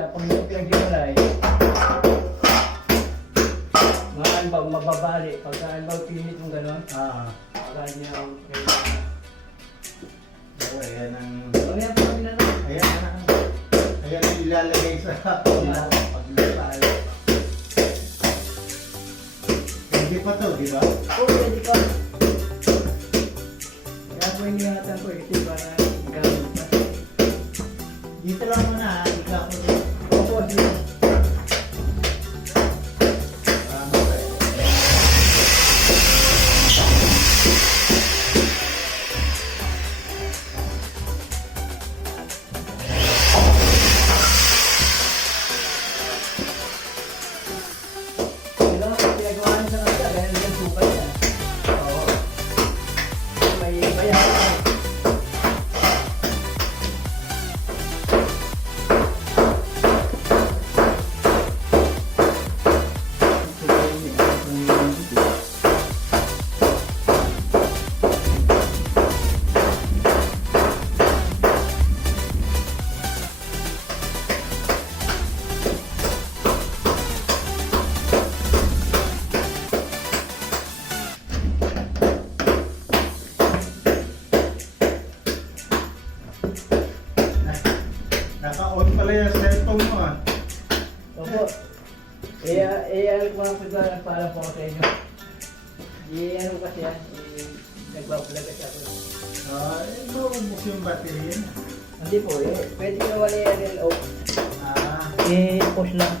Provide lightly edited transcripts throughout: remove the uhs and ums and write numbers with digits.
kanina, pag pinag-iwalay, mga ano ba, mababali. Pagka ano ba, pinit mong gano'n, pagka niya ang kailangan. Ayan ang... Mamaya pa kami na lang. Ayan ang ilalagay sa paglipay. Hindi pa to, di ba? Oo, pwede ka. Kaya po iningatan ko, kasi para gamit na. Dito lang muna, ikaw ko dito. Opo, dito. Pinagawa sa kanila, dahil yung sukat niya. Oo. May bayaran. Naka-on pala yung cellphone mo ah. Opo. Ano ko mga pagkakas para po ako sa inyo. Ano kasi yan, nagbabalag kasi ako. Maubos yung battery yun. Hindi po pwede nyo wala yan off. Push lang.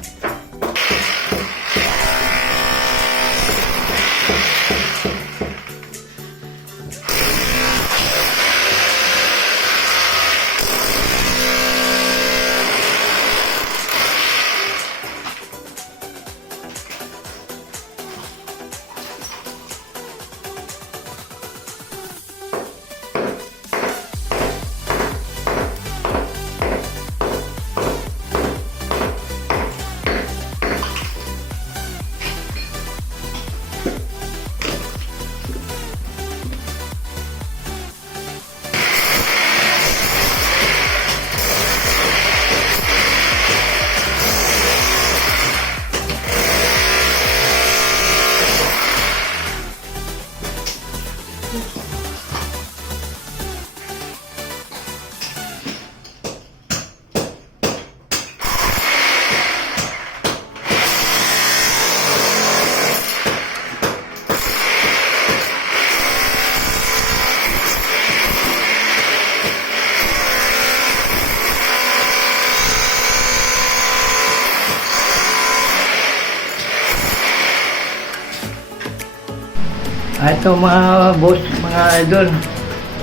Ito mga boss, mga idol,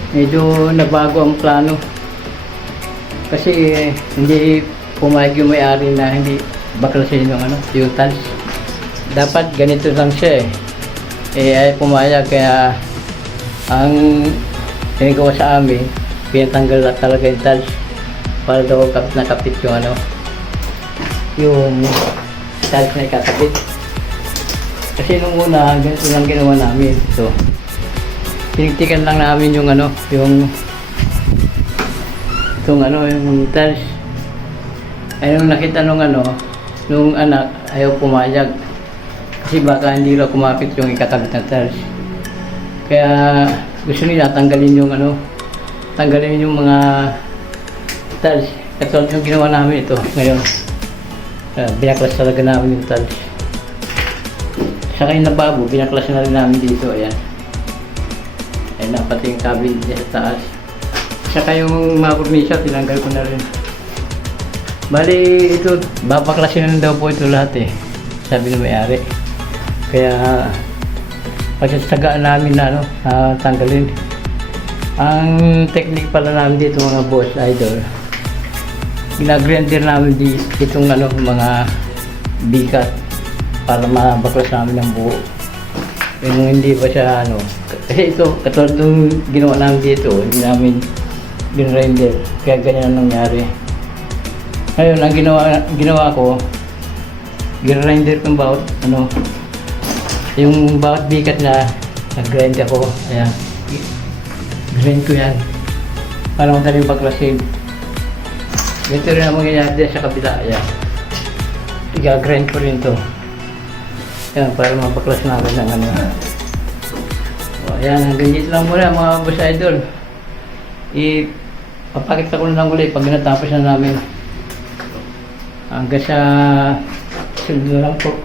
medyo nabago ang plano. Kasi hindi pumayag yung may-ari na hindi baklasin yung yung tiles. Dapat ganito lang siya ay pumayag, kaya ang ginagawa sa amin, pinatanggal talaga yung tiles para daw kapit na kapit yung yung tiles na ikakapit. Kasi nung una, ganito lang ginawa namin. So, tinigtikan lang namin yung yung tiles. Ay nung nakita nung anak, ayaw pumayag. Kasi baka hindi raw kumapit yung ikakabit na tiles. Kaya gusto nila tanggalin yung mga tiles. Katulad yung ginawa namin ito ngayon. Binaklas talaga namin yung tiles. Saka yung lababo, binaklas na rin namin dito, ayan. Ayan na, pati yung cabinet niya sa taas. Saka yung mga kurnisya, tinanggal ko na rin. Bali, ito, babaklasin na daw po ito lahat sabi ng may-ari. Kaya, pagsasagaan namin na, tanggalin. Ang technique pala namin dito, mga boss, idol, ginagrinder namin itong mga bigat para mabaklas namin ng buo. Yung hindi ba siya kasi ito, katulad nung ginawa namin dito, hindi namin ginrender, kaya ganyan ang nangyari. Ngayon, ang ginawa ko, ginrender kong bawat yung bawat bigat na nag-grind ako, ayan, grind ko yan para madaling baklasin. Ganito rin ang mangyayari din sa kabila. Ayan. I-grind ko rin to. Ayan, para mapaklas namin ng ano. O, ayan, hanggang dito lang muna mga boss idol. Papakita ko na lang ulit pag natapos na namin. Hanggang sa sunod na lang po.